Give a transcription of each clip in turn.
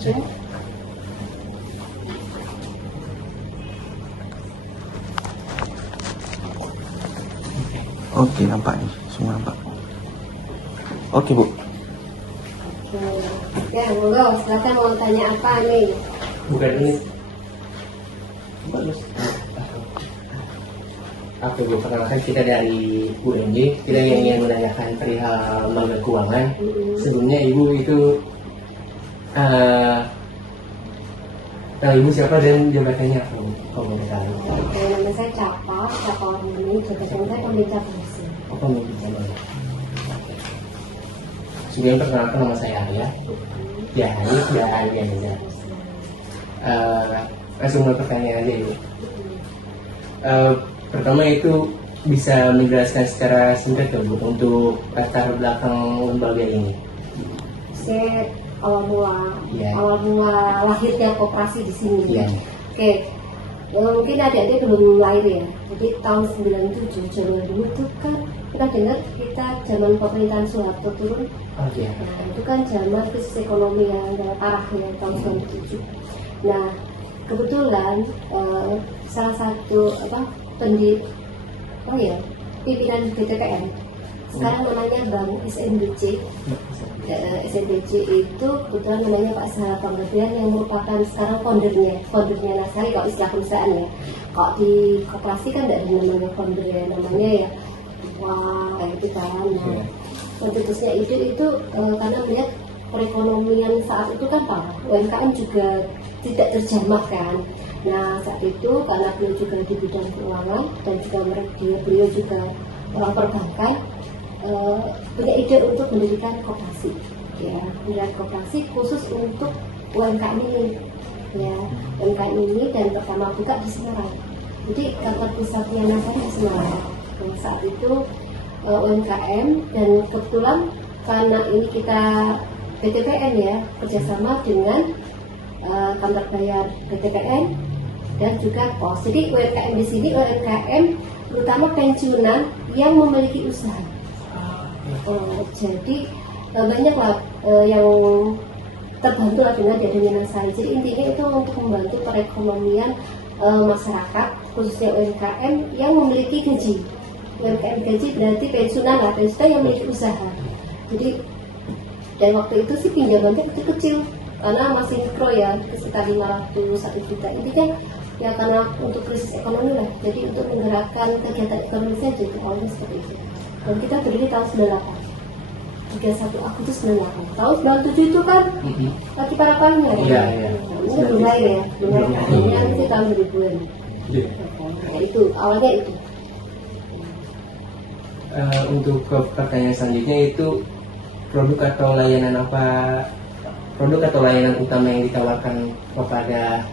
Ya. Oke, nampak nih, semua nampak. Oke Bu. Ya, monggo, silakan mau tanya apa nih? Bukan ini. Bagus. Oke Bu, perkenalkan kita dari UNJ. Kita ingin menanyakan perihal lembaga keuangan. Sebelumnya Ibu itu Ibu siapa dan jabatannya apa Bu? Kalau boleh tahu. Oke, nama saya Capa ini jabatan saya pembicara polisi. Apa mau bicara? Sebelumnya perkenalkan nama saya Arya. Ya, Arya Neza. Langsung ke pertanyaan aja Ibu. Pertama itu bisa menjelaskan secara singkat ya Bu untuk latar belakang lembaga ini. Saya awal mula lahirnya koperasi di sini. Iya. Oke. Mungkin adik-adik belum lahir ya. Jadi tahun 97 zaman dulu itu kan kita dengar kita zaman pemerintahan Soeharto turun. Oh iya. Nah, itu kan zaman krisis ekonomi yang parah ya tahun 97. Nah, kebetulan salah satu pimpinan BTPN sekarang namanya Bank SMBC. SMBC itu kebetulan namanya Pak Sahala Panggabean yang merupakan sekarang foundernya Nasari kalau istilah perusahaan ya. Kalau di koperasi kan tidak ada namanya founder ya, namanya ya kayak gitu kan. Nah, konstitusinya itu karena melihat perekonomian saat itu kan parah, UMKM juga tidak terjamah kan. Nah saat itu karena beliau juga di bidang keuangan dan juga beliau juga orang perbankan, punya ide untuk mendirikan koperasi, ya, mendirikan koperasi khusus untuk UMKM ini, ya, UMKM ini dan pertama buka di Semarang. Jadi kantor pusatnya Nasari di Semarang. Nah, saat itu UMKM dan kebetulan karena ini kita BTPN ya kerjasama dengan kantor bayar BTPN dan juga pos. Jadi UMKM di sini UMKM terutama pensiunan yang memiliki usaha. Jadi banyaklah yang terbantu dengan adanya Nasari. Jadi intinya itu untuk membantu perekonomian masyarakat khususnya UMKM yang memiliki gaji. UMKM gaji berarti pensiunan yang memiliki usaha. Jadi dan waktu itu sih pinjamannya kecil-kecil karena masih mikro ya, sekitar 500 1 juta. Intinya ya karena untuk krisis ekonomi lah. Jadi untuk menggerakkan kegiatan ekonomi saja itu awalnya seperti itu. Dan kita berdiri tahun 98. 31 Agustus 98. Tahun 97 itu kan lagi para palingnya ya. Iya. Ini mulai ya, akhirnya itu tahun 2000-an. Iya. Ya itu awalnya itu. Untuk ke pertanyaan selanjutnya itu produk atau layanan utama yang ditawarkan kepada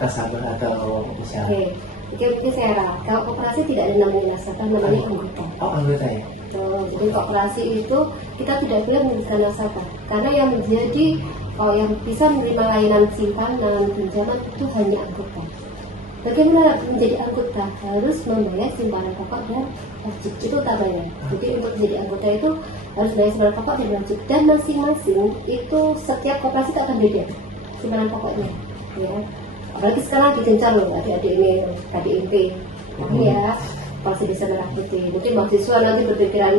nasabah atau masyarakat? Oke, saya rasa kalau koperasi tidak ada namanya nasabah, namanya anggota. Oh, anggota ya? Jadi koperasi itu kita tidak boleh memberikan nasabah karena yang menjadi yang bisa menerima layanan simpanan pinjaman itu hanya anggota. Bagaimana menjadi anggota? Harus membayar simpanan pokok dan wajib, itu utamanya. Jadi untuk menjadi anggota itu harus bayar simpanan pokok dan wajib, dan masing-masing itu setiap koperasi itu akan beda simpanan pokoknya, ya. Apalagi sekarang digencar loh adik-adik ini KDMP, ya, pasti bisa merah putih. Mungkin mahasiswa nanti berpikiran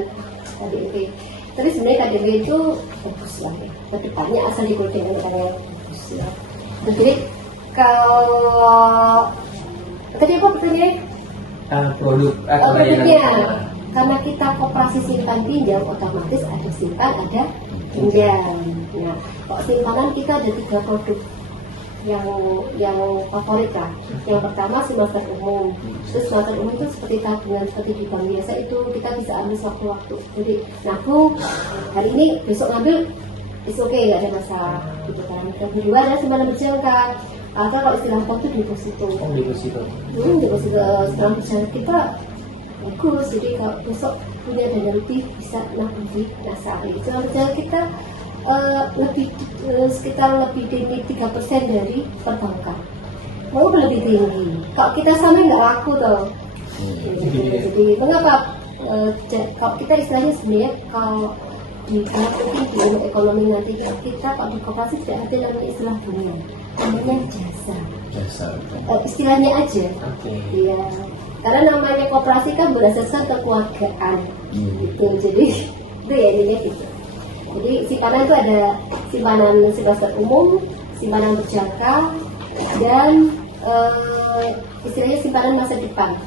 KDMP, tapi sebenarnya KDMP itu bagus lah ya. Kedepannya asal digodeng dengan cara yang bagus ya. Jadi kalau tadi apa pertanyaannya? Produk atau produknya. layanan. Karena kita koperasi simpan pinjam, otomatis ada simpan, ada pinjam. Nah, kalau simpanan kita ada 3 produk yang favorit lah. Yang pertama semester umum. Terus semester umum itu seperti tabungan seperti di bank biasa, itu kita bisa ambil sewaktu-waktu. Jadi nabung hari ini, besok ngambil, is oke, nggak ada masalah. Gitu kan. Dan kedua adalah simpanan berjangka. Atau kalau istilah bank itu deposito. Oh, deposito. Deposito setelah berjangka kita bagus. Jadi kalau besok punya dana lebih bisa nabung di Nasari. Setelah berjangka kita sekitar lebih tinggi 3% dari perbankan. Mau lebih tinggi. Kalau kita sama nggak laku toh. Jadi mengapa? Kalau kita istilahnya sebenarnya kalau kalau mungkin di ilmu ekonomi nanti kita kalau di koperasi tidak ada namanya istilah bunga, namanya jasa. Jasa. Istilahnya aja. Oke. Iya. Karena namanya koperasi kan berdasarkan kekeluargaan. Gitu. Jadi itu ya intinya gitu. Jadi simpanan itu ada simpanan semester umum, simpanan berjangka, dan istilahnya simpanan masa depan.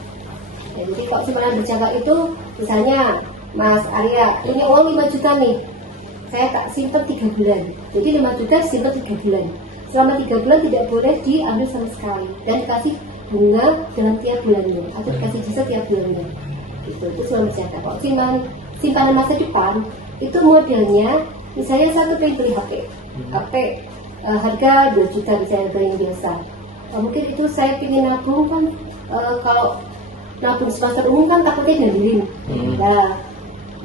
Ya, jadi kalau simpanan berjangka itu misalnya Mas Arya, ini uang 5 juta nih, saya tak simpan 3 bulan. Jadi 5 juta simpan 3 bulan. Selama 3 bulan tidak boleh diambil sama sekali dan dikasih bunga dalam tiap bulannya atau dikasih jasa tiap bulannya. Gitu, itu selama berjangka. Kalau simpanan masa depan itu modelnya, misalnya saya pengen beli HP harga 2 juta misalnya, harga yang biasa. Mungkin itu saya ingin nabung kan, kalau nabung semester umum kan takutnya diambilin. Nah,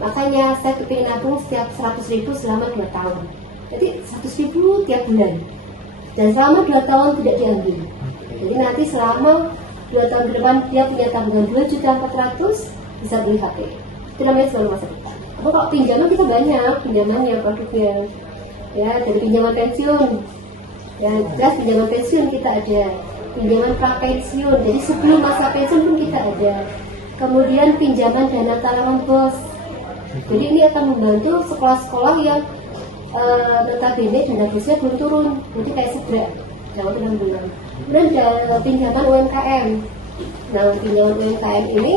makanya saya kepingin nabung setiap 100.000 selama 2 tahun. Jadi 100.000 tiap bulan. Dan selama 2 tahun tidak diambil. Jadi nanti selama 2 tahun ke depan dia punya tabungan 2.400.000 bisa beli HP. Itu namanya selalu masa depan. Atau kalau pinjaman kita banyak pinjamannya produknya. Ya, dari pinjaman pensiun. Ya, jelas pinjaman pensiun kita ada. Pinjaman prapensiun. Jadi sebelum masa pensiun pun kita ada. Kemudian pinjaman dana talangan bos. Jadi ini akan membantu sekolah-sekolah yang notabene dana bosnya belum turun, jadi kayak seberak dalam 6 bulan. Kemudian ada pinjaman UMKM. Nah, pinjaman UMKM ini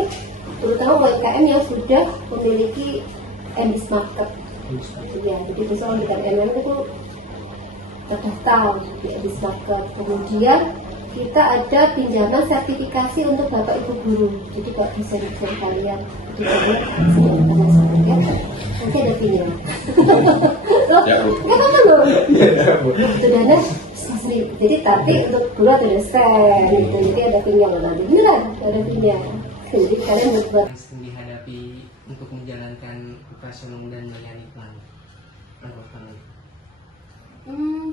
terutama UMKM yang sudah memiliki MBIS market. Ya, jadi misalnya dengan MM itu terdaftar di MBIS market. Kemudian kita ada pinjaman sertifikasi untuk bapak ibu guru. Jadi kalau desain kalian di sini ya, nanti ada pinjam. Ya, Bu. Nggak apa-apa loh. Itu dana asli. Jadi tapi untuk guru atau dosen gitu. Jadi ada pinjam nanti. Beneran ada pinjam. Jadi kalian buat Yang dihadapi untuk menjalankan operasional dan melayani pelanggan.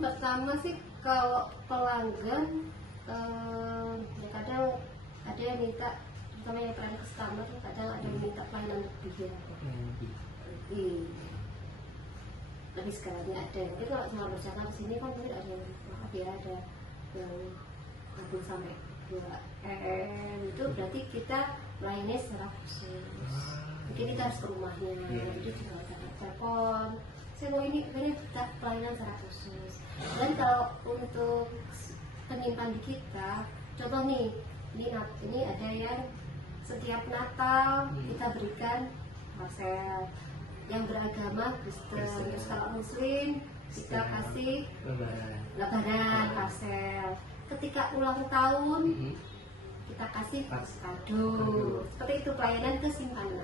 Pertama sih kalau pelanggan kadang ada yang minta, terutama yang pelanggan customer, kadang ada yang minta pelayanan lebih ya. Lebih segalanya ada. Tapi kalau cuma berjalan ke sini kan mungkin ada yang maaf ya, ada yang nabung sampai 2M, itu berarti kita melayani secara khusus. Mungkin kita harus ke rumahnya, jadi juga ada telepon. Saya mau ini kita pelayanan secara khusus. Dan kalau untuk penyimpan di kita, contoh nih, ini ada yang setiap Natal kita berikan parcel. Yang beragama Kristen, terus kalau Muslim kita kasih lebaran parcel. Ketika ulang tahun kita kasih kado. Seperti itu pelayanan ke simpanan.